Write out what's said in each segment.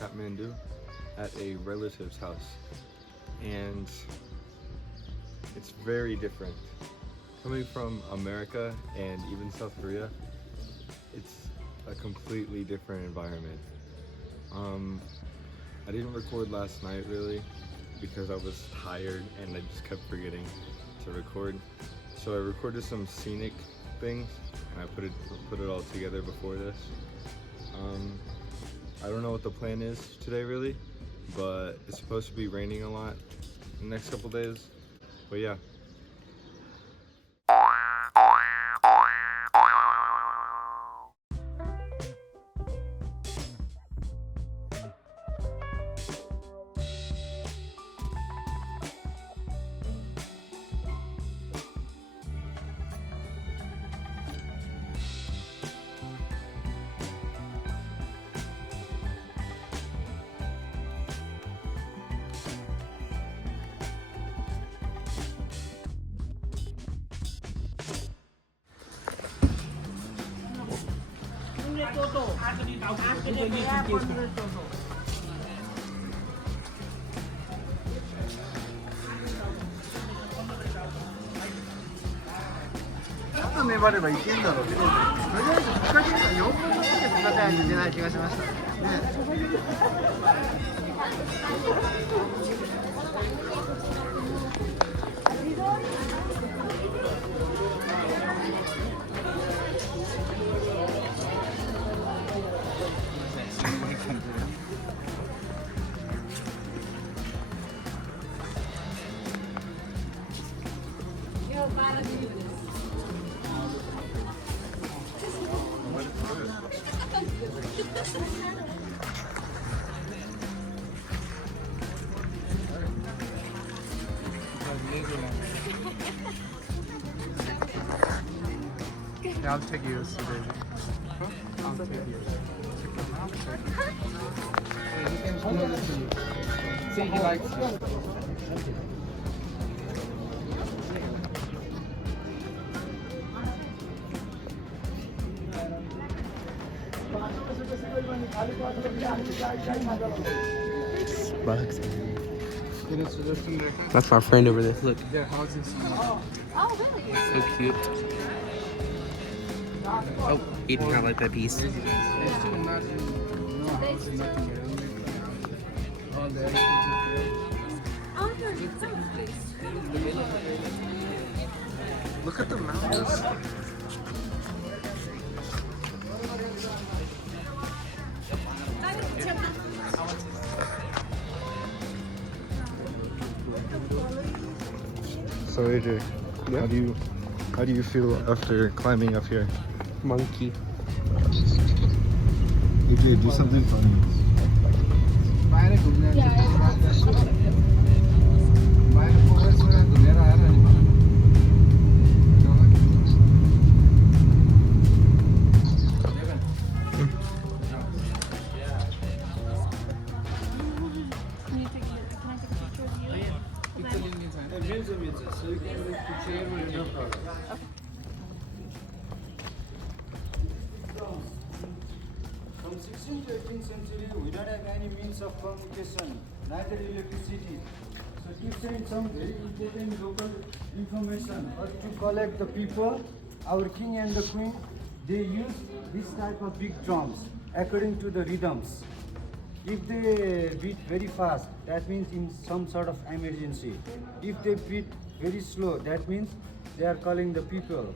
Kathmandu at a relative's house, and it's very different. Coming from America and even South Korea, it's a completely different environment. I didn't record last night really because I was tired and I just kept forgetting to record. So I recorded some scenic things and I put it all together before this. I don't know what the plan is today really, but it's supposed to be raining a lot in the next couple days. But yeah.粘ればいけんだろうけど、とりあえず深ければ4分の1で深手ないといけない気がしましたね。Yeah, I'll take yours today. I'll take yours. Hey, he can show this to you. See, he likes it. Bugs. That's my friend over there. Look. Their houses. Oh, really? So cute. Oh, he did not like that piece. There's still not no house, nothing here. All there. Oh, there's Look at the mountains. So AJ, how do you feel after climbing up here? Monkey. AJ, do something funny. बाहिर घुम्ने बाहिर फोरेस्टमा घुमेर आएर अनि So you can look to share with no problem. From 16th to 18th century, we don't have any means of communication, neither electricity. So keep saying some very important local information or to collect the people, our king and the queen, they use this type of big drums according to the rhythms. If they beat very fast, that means in some sort of emergency. If they beat very slow, that means they are calling the people.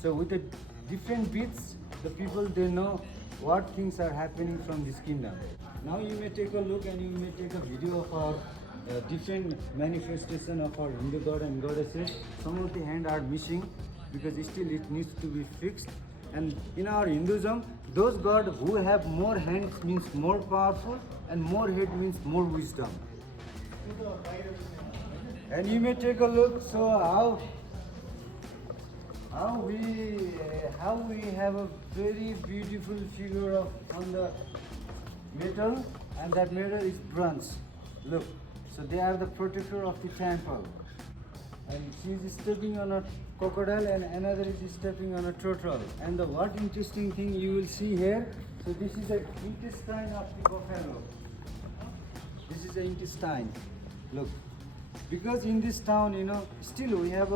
So with the different beats, the people they know what things are happening from this kingdom. Now you may take a look and you may take a video of our different manifestation of our Hindu god and goddesses. Some of the hands are missing because still it needs to be fixed. And in our Hinduism, those gods who have more hands means more powerful and more head means more wisdom. And you may take a look, so how we have a very beautiful figure of on the metal, and that metal is bronze. Look, so they are the protector of the temple. And she is stepping on a crocodile and another is stepping on a turtle. And the what interesting thing you will see here, So this is the intestine of the buffalo. This is the intestine. Look, because in this town, still we have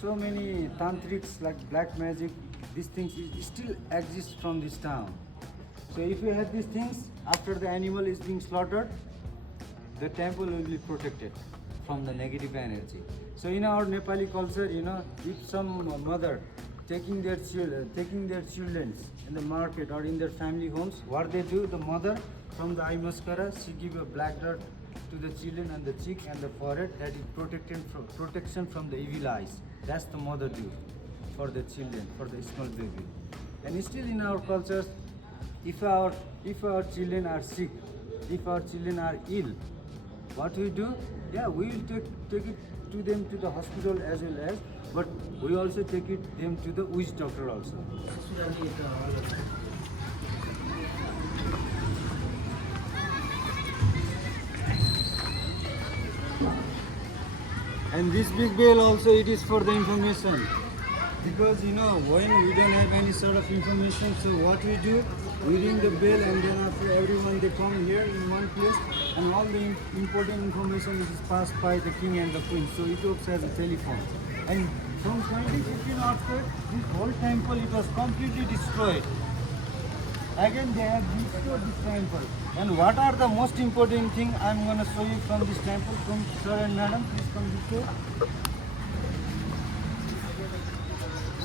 so many tantrics like black magic. These things still exist from this town. So if you have these things, after the animal is being slaughtered, the temple will be protected from the negative energy. So in our Nepali culture, if some mother taking their children in the market or in their family homes, what they do, the mother from the eye mascara, she give a black dot to the children on the cheek and the forehead, that is protection from the evil eyes. That's the mother do for the children, for the small baby. And still in our cultures, if our children are sick, if our children are ill, what we do? Yeah, we will take it to them to the hospital as well as, but we also take them to the witch doctor also. And this big bell also, it is for the information. Because when we don't have any sort of information, so what we do, we ring the bell and then after everyone they come here in one place and all the important information is passed by the king and the queen. So it works as a telephone. And from 2015 after, this whole temple, it was completely destroyed. Again they have restored this temple. And what are the most important thing I'm going to show you from this temple? From sir and madam, please come this way.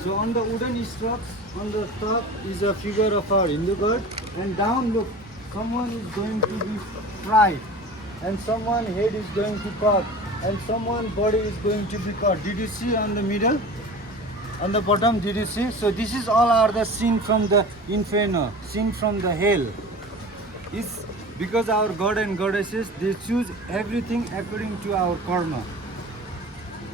So on the wooden structures, on the top is a figure of our Hindu god, and down look, someone is going to be fried, and someone head is going to cut, and someone body is going to be cut. Did you see on the middle? On the bottom, did you see? So this is all are the sin from the inferno, sin from the hell. It's because our god and goddesses, they choose everything according to our karma.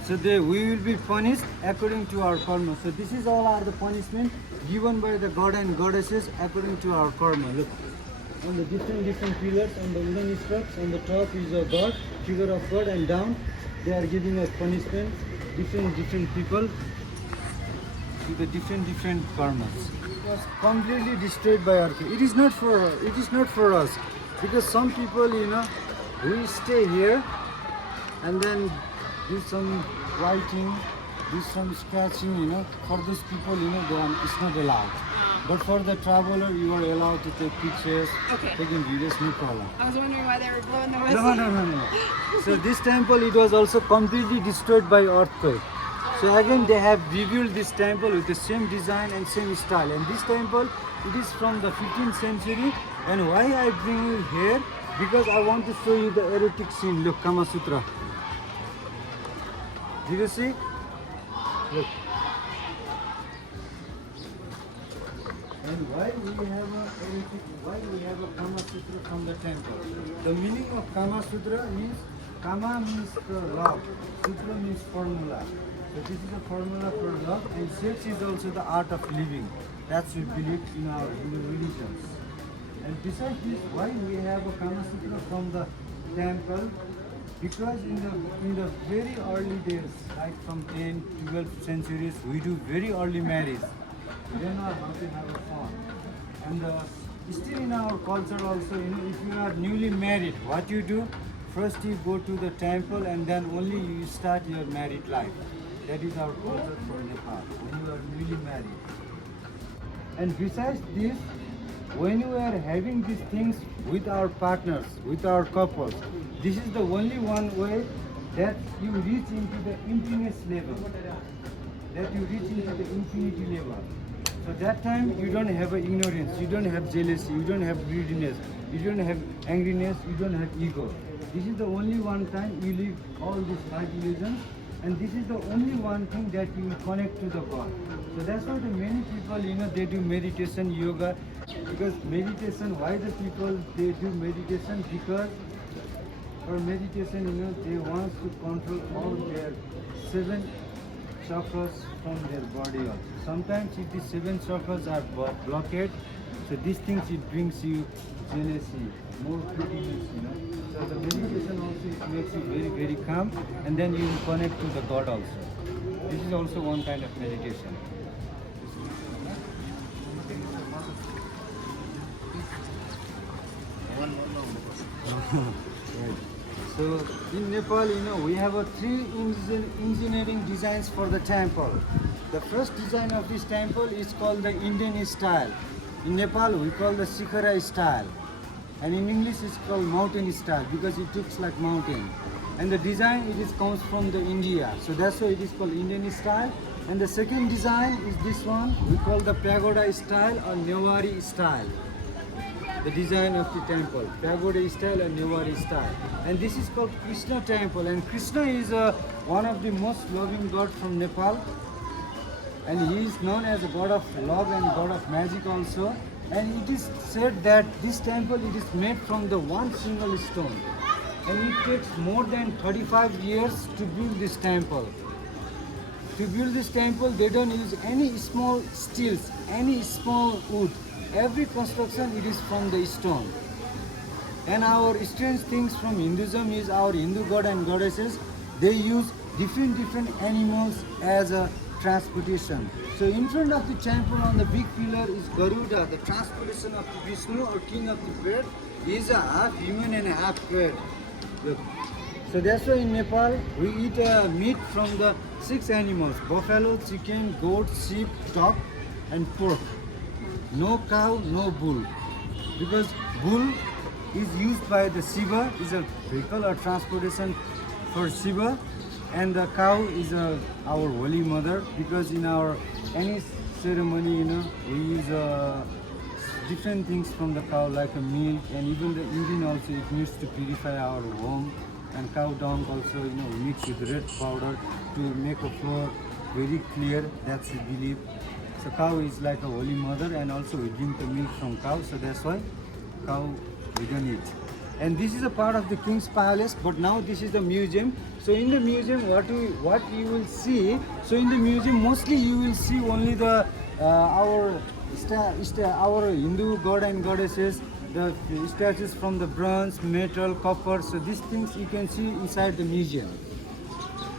So we will be punished according to our karma. So this is all are the punishment given by the god and goddesses according to our karma. Look, on the different pillars, on the wooden structures, on the top is a god, figure of god, and down they are giving us punishment, different people to the different karmas. It was completely destroyed by earthquake. It is not for us, because some people, we stay here and then do some writing, do some scratching, for those people, it's not allowed. But for the traveler, you are allowed to take pictures, taking videos, no problem. I was wondering why they were blowing the whistle. No. So this temple, it was also completely destroyed by earthquake. So again, they have rebuilt this temple with the same design and same style. And this temple, it is from the 15th century. And why I bring you here? Because I want to show you the erotic scene. Look, Kama Sutra. Did you see? Look. And why we have a Kama Sutra from the temple? The meaning of Kama Sutra means, Kama means the love, Sutra means formula. So this is a formula for love, and sex is also the art of living. That's we believe in our religions. And besides this, why we have a Kama Sutra from the temple? Because in the very early days, like from 10th, 12th centuries, we do very early marriage. We don't know how to have a fun. And still in our culture also, if you are newly married, what you do? First you go to the temple and then only you start your married life. That is our culture for Nepal, when you are newly married. And besides this, when you are having these things with our partners, with our couples, this is the only one way that you reach into the emptiness level, that you reach into the infinity level. So that time you don't have ignorance, you don't have jealousy, you don't have greediness, you don't have angriness, you don't have ego. This is the only one time you leave all these 5 illusions, and this is the only one thing that you will connect to the God. So that's why the many people, they do meditation, yoga. Because meditation, why the people they do meditation? Because for meditation, they want to control all their 7 chakras from their body also. Sometimes if the 7 chakras are blocked, so these things it brings you jealousy, more prettiness, So the meditation also it makes you very, very calm, and then you will connect to the God also. This is also one kind of meditation. Right. So in Nepal, we have three engineering designs for the temple. The first design of this temple is called the Indian style. In Nepal, we call the Sikhara style. And in English, it's called mountain style because it looks like mountain. And the design, comes from the India. So that's why it is called Indian style. And the second design is this one. We call the pagoda style or Newari style. The design of the temple, pagoda style and Newari style. And this is called Krishna temple. And Krishna is one of the most loving god from Nepal. And he is known as a god of love and god of magic also. And it is said that this temple it is made from the one single stone. And it takes more than 35 years to build this temple. To build this temple, they don't use any small steels, any small wood. Every construction it is from the stone. And our strange things from Hinduism is our Hindu god and goddesses, they use different animals as a transportation. So in front of the temple on the big pillar is Garuda, the transportation of the Vishnu or king of the bird. He is a half human and a half bird. Look. So that's why in Nepal we eat meat from the 6 animals: buffalo, chicken, goat, sheep, dog and pork. No cow, no bull. Because bull is used by the Shiva, is a vehicle or transportation for Shiva. And the cow is our holy mother because in our any ceremony, we use different things from the cow like a milk and even the urine also it needs to purify our home. And cow dung also, we mix with red powder to make a floor very clear. That's the belief. So cow is like a holy mother and also we drink the milk from cow. So that's why cow we don't eat. And this is a part of the king's palace, but now this is the museum. So in the museum, what you will see? So in the museum, mostly you will see only the our Hindu god and goddesses, the statues from the bronze, metal, copper. So these things you can see inside the museum.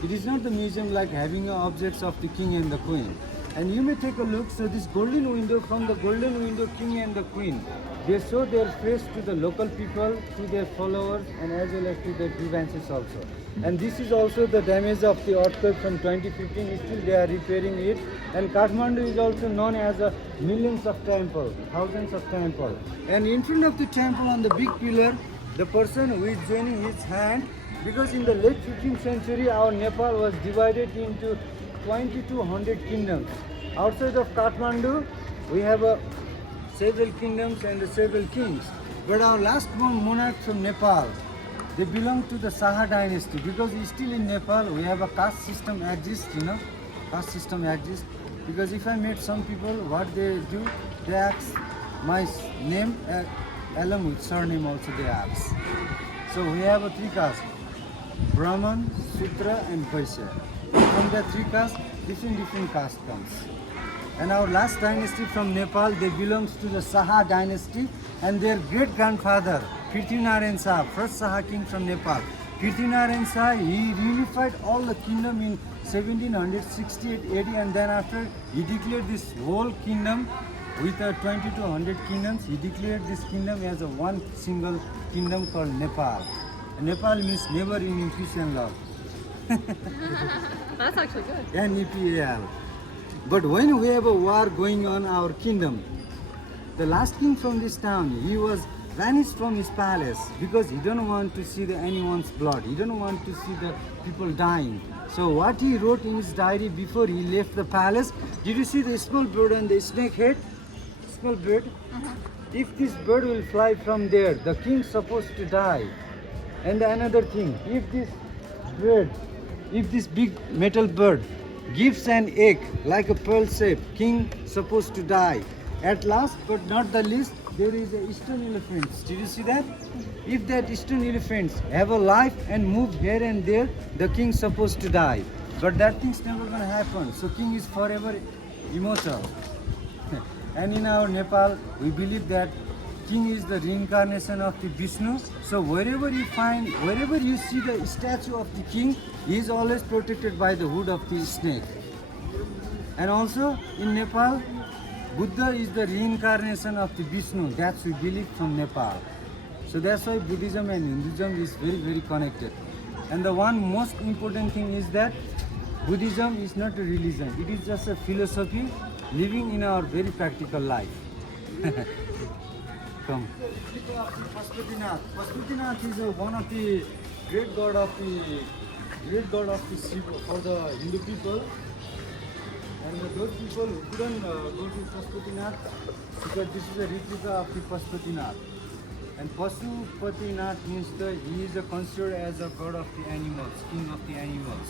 It is not the museum like having objects of the king and the queen. And you may take a look. So this golden window, from the golden window, king and the queen, they show their face to the local people, to their followers, and as well as to their grievances also. And this is also the damage of the earthquake from 2015. Still they are repairing it. And Kathmandu is also known as a millions of temples, thousands of temples. And in front of the temple on the big pillar, the person who is joining his hand, because in the late 15th century, our Nepal was divided into 2200 kingdoms. Outside of Kathmandu, we have several kingdoms and several kings. But our last monarch from Nepal, they belong to the Saha dynasty because still in Nepal we have a caste system exists, caste system exists. Because if I meet some people, what they do, they ask my name along with surname also they ask. So we have a 3 castes: Brahman, Sudra and Vaishya. From the 3 castes, different caste comes. And our last dynasty from Nepal, they belongs to the Saha dynasty, and their great grandfather, Prithvinarayan Saha, first Saha king from Nepal. Prithvinarayan Saha, he reunified all the kingdom in 1768 AD, and then after he declared this whole kingdom with 2200 kingdoms. He declared this kingdom as a one single kingdom called Nepal. And Nepal means never in peace and love. That's actually good. NEPAL. But when we have a war going on our kingdom, the last king from this town, he was vanished from his palace because he don't want to see anyone's blood. He don't want to see the people dying. So what he wrote in his diary before he left the palace, did you see the small bird and the snake head? Small bird. If this bird will fly from there, the king's supposed to die. And another thing, if this big metal bird gives an egg like a pearl shape, king supposed to die. At last but not the least, there is a eastern elephant. Did you see that? If that eastern elephants have a life and move here and there, the king supposed to die. But that thing's never gonna happen. So king is forever immortal. And in our Nepal, we believe that king is the reincarnation of the Vishnu. So wherever you see the statue of the king, he is always protected by the hood of the snake. And also in Nepal, Buddha is the reincarnation of the Vishnu. That's we believe from Nepal. So that's why Buddhism and Hinduism is very, very connected. And the one most important thing is that Buddhism is not a religion. It is just a philosophy living in our very practical life. Come. Pashupatinath. Pashupatinath is one of the great god of the Shiva for the Hindu people. And those people who couldn't go to Pashupatinath because this is a replica of the Pashupatinath. And Pashupatinath means he is considered as a god of the animals, king of the animals.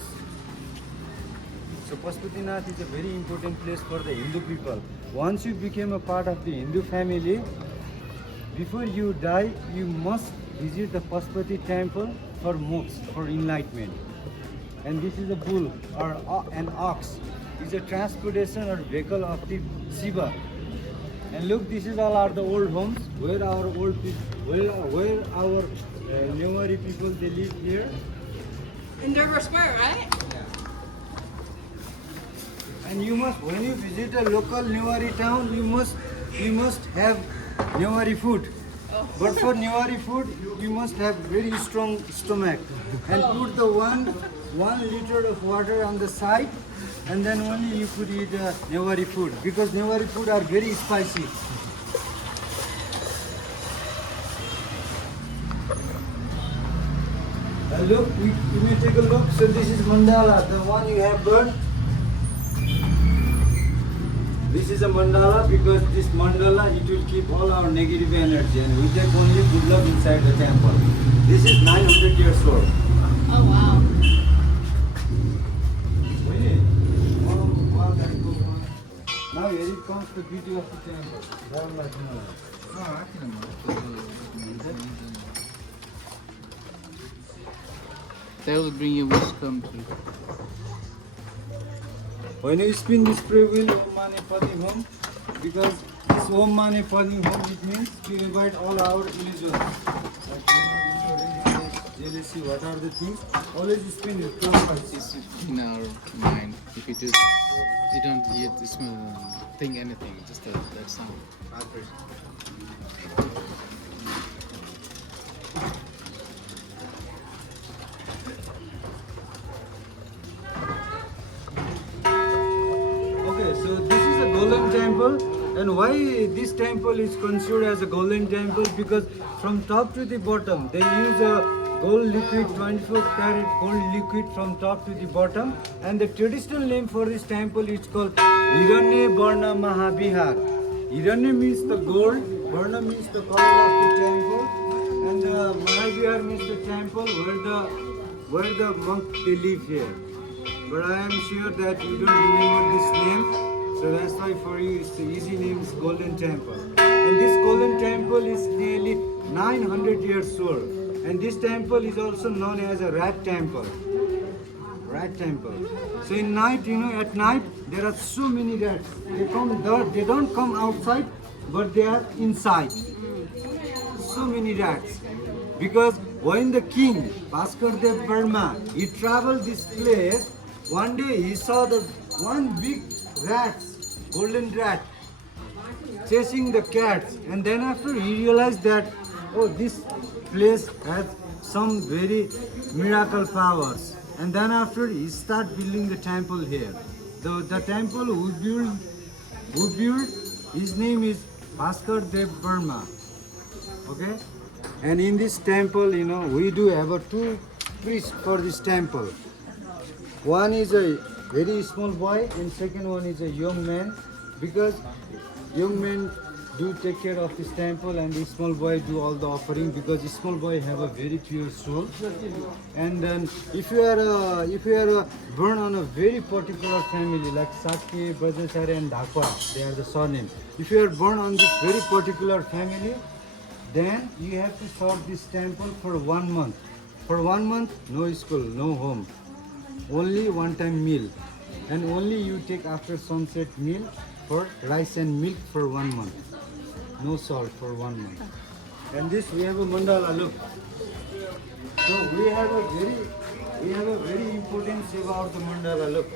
So Pashupatinath is a very important place for the Hindu people. Once you become a part of the Hindu family, before you die, you must visit the Pashupati temple for moksha, for enlightenment. And this is a bull or an ox. It's a transportation or vehicle of the Shiva. And look, this is all are the old homes where our old people, where our Newari people they live here. In Durbar Square, right? And you must, when you visit a local Newari town, you must have Newari food. But for Newari food, you must have very strong stomach. And put the one liter of water on the side, and then only you could eat Newari food, because Newari food are very spicy. Look, you may take a look. So this is mandala, the one you have got. This is a mandala because this mandala it will keep all our negative energy and we take only good luck inside the temple. This is 900 years old. Oh, wow. Now here it comes the beauty of the temple. That will bring you wisdom too. When you spin this spray wheel, Om Mane Padme Hum, because this Om Mane Padme Hum, it means to invite all our illusions. Like, jealousy, what are the things? Always spin it. It's in our mind. If you just, you don't think anything, just that sound. So this is a golden temple, and why this temple is considered as a golden temple? Because from top to the bottom they use a gold liquid, 24 karat gold liquid from top to the bottom, and the traditional name for this temple is called Hiranya Varna Mahabihar. Hiranya means the gold, Varna means the color of the temple, and Mahabihar means the temple where the monk they live here. But I am sure that you don't remember this name, so that's why for you it's the easy name is Golden Temple. And this Golden Temple is nearly 900 years old. And this temple is also known as a rat temple. Rat temple. So in night, at night there are so many rats. They don't come outside, but they are inside. So many rats. Because when the king, Bhaskar Dev Burma, he traveled this place, one day he saw the one big golden rat, chasing the cats, and then after he realized that, oh, this place has some very miracle powers, and then after he started building the temple here. The temple who built, his name is Bhaskar Dev Burma. Okay, and in this temple, we do have two priests for this temple. One is a very small boy and second one is a young man, because young men do take care of this temple and the small boy do all the offering, because the small boy have a very pure soul. And then if you are born on a very particular family like Sakhi, Brajachari and Dhakwa, they are the surname. If you are born on this very particular family, then you have to serve this temple for 1 month. For 1 month, no school, no home. Only one-time meal, and only you take after sunset meal for rice and milk for 1 month. No salt for 1 month. And this we have a mandala. Look. So we have a very important seva of the mandala. Look.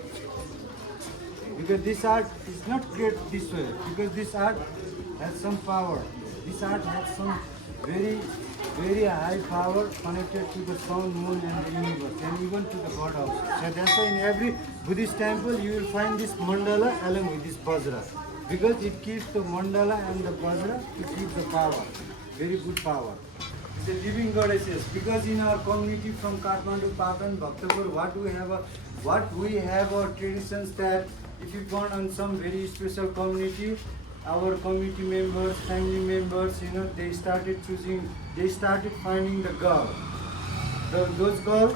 Because this art is not created this way. Because this art has some power. This art has some very very high power connected to the sun, moon and the universe and even to the God also. So that's why in every Buddhist temple you will find this mandala along with this vajra. Because it keeps the mandala and the vajra to keep the power. Very good power. It's a living goddesses. Because in our community from Kathmandu, Pakan, Bhaktapur, what we have our traditions that if you born on some very special community, our community members, family members, they started finding the girl. Those girls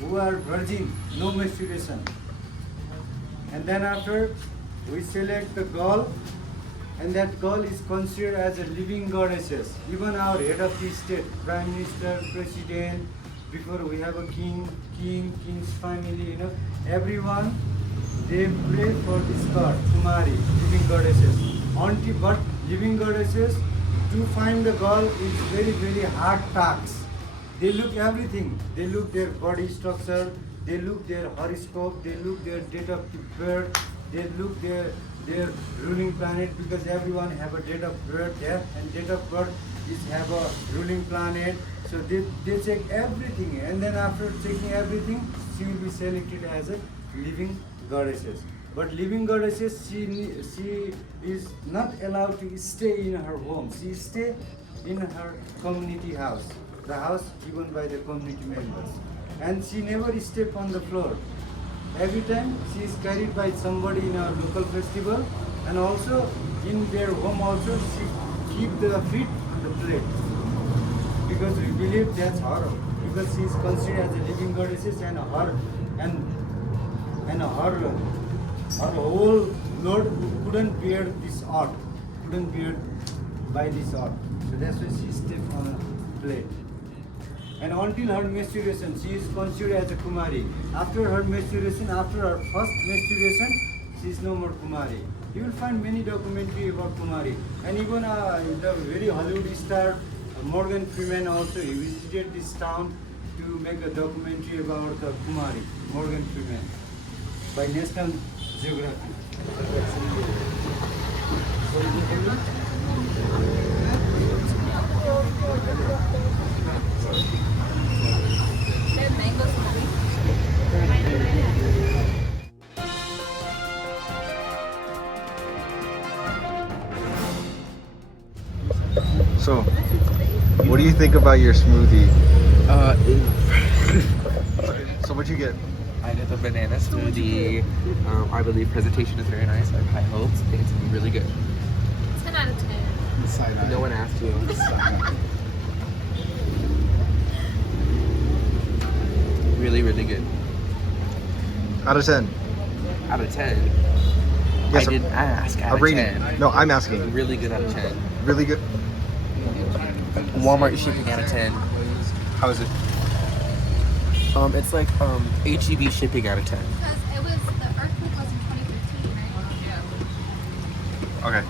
who are virgin, no menstruation. And then after, we select the girl, and that girl is considered as a living goddesses. Even our head of the state, prime minister, president, before we have a king's family, everyone, they pray for this god, Kumari, living goddesses. But living goddesses, to find the girl is very, very hard task. They look everything. They look their body structure, they look their horoscope, they look their date of birth, they look their ruling planet, because everyone have a date of birth there, and date of birth is have a ruling planet. So they check everything, and then after checking everything, she will be selected as a living goddesses. But living goddesses, she is not allowed to stay in her home. She stay in her community house, the house given by the community members. And she never step on the floor. Every time she is carried by somebody in our local festival, and also in their home also she keep the feet on the plate. Because we believe that's her. Because she is considered as a living goddesses, and her whole Lord couldn't bear this art, couldn't bear by this art. So that's why she stepped on a plate. And until her menstruation, she is considered as a Kumari. After her menstruation, after her first menstruation, she is no more Kumari. You will find many documentary about Kumari. And even the very Hollywood star, Morgan Freeman also, he visited this town to make a documentary about the Kumari, Morgan Freeman, by National Geographic. So, what do you think about your smoothie? So what'd you get? I did the banana smoothie. I believe presentation is very nice. I have high hopes. I think it's gonna be really good. 10 out of 10. No one asked you. Really, really good. Out of 10. Out of 10. Yes, I didn't ask. Out a of rating. 10. No, I'm asking. Really good out of 10. Really good. Walmart shipping out of 10. How is it? It's like HEB shipping out of 10. Because it was, the earthquake was in 2015, right? Okay.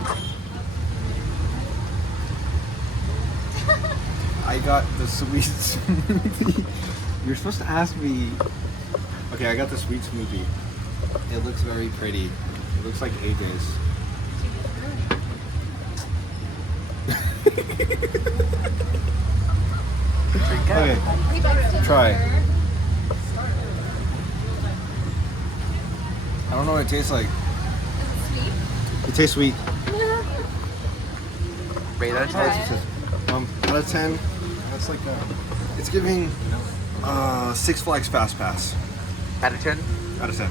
I got the sweet smoothie. You're supposed to ask me. Okay, I got the sweet smoothie. It looks very pretty. It looks like AJ's. Okay, try. I don't know what it tastes like. Is it sweet? It tastes sweet. Rate out of 10. Out of 10, that's like it's giving Six Flags Fast Pass. Out of 10. Out of 10.